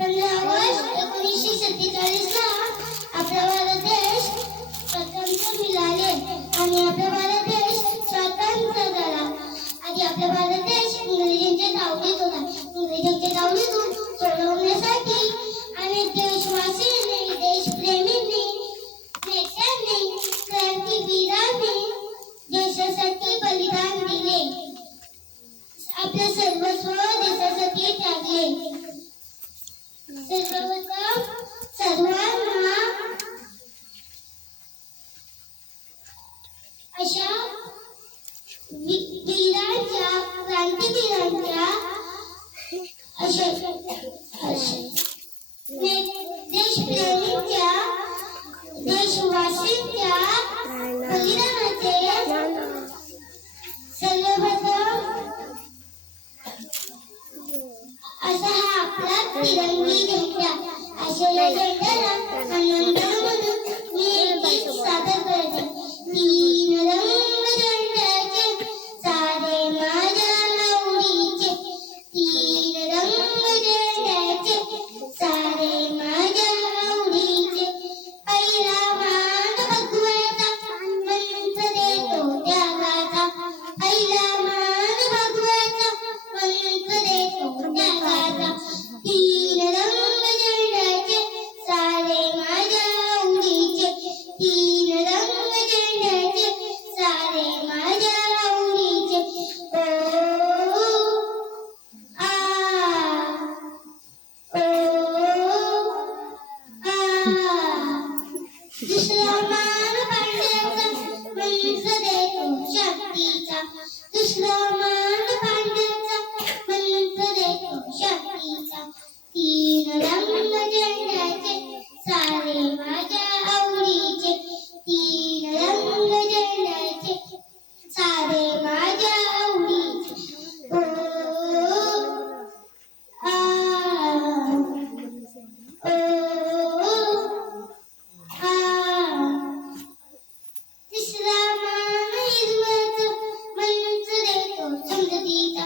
पंधरा ऑगस्ट एकोणीसशे सत्तेचाळीसला आपला भारत देश स्वतंत्र मिळाले आणि आपला भारत देश स्वतंत्र झाला. आधी आपला भारत देश इंग्रजांच्या तावडीत होता. इंग्रजांच्या तावडीतून सोडवण्यासाठी आणि देशवासीयांनी देशप्रेमींनी नेत्यांनी क्रांतीवीरांनी देशासाठी बलिदान दिले. आपले सर्वस्व देशासाठी त्यागले. सर्वप्रथम सर्वांना अशा वीरांच्या क्रांतीवीरांच्या अशा Angela, Angela, Angela. İslam'a ainda.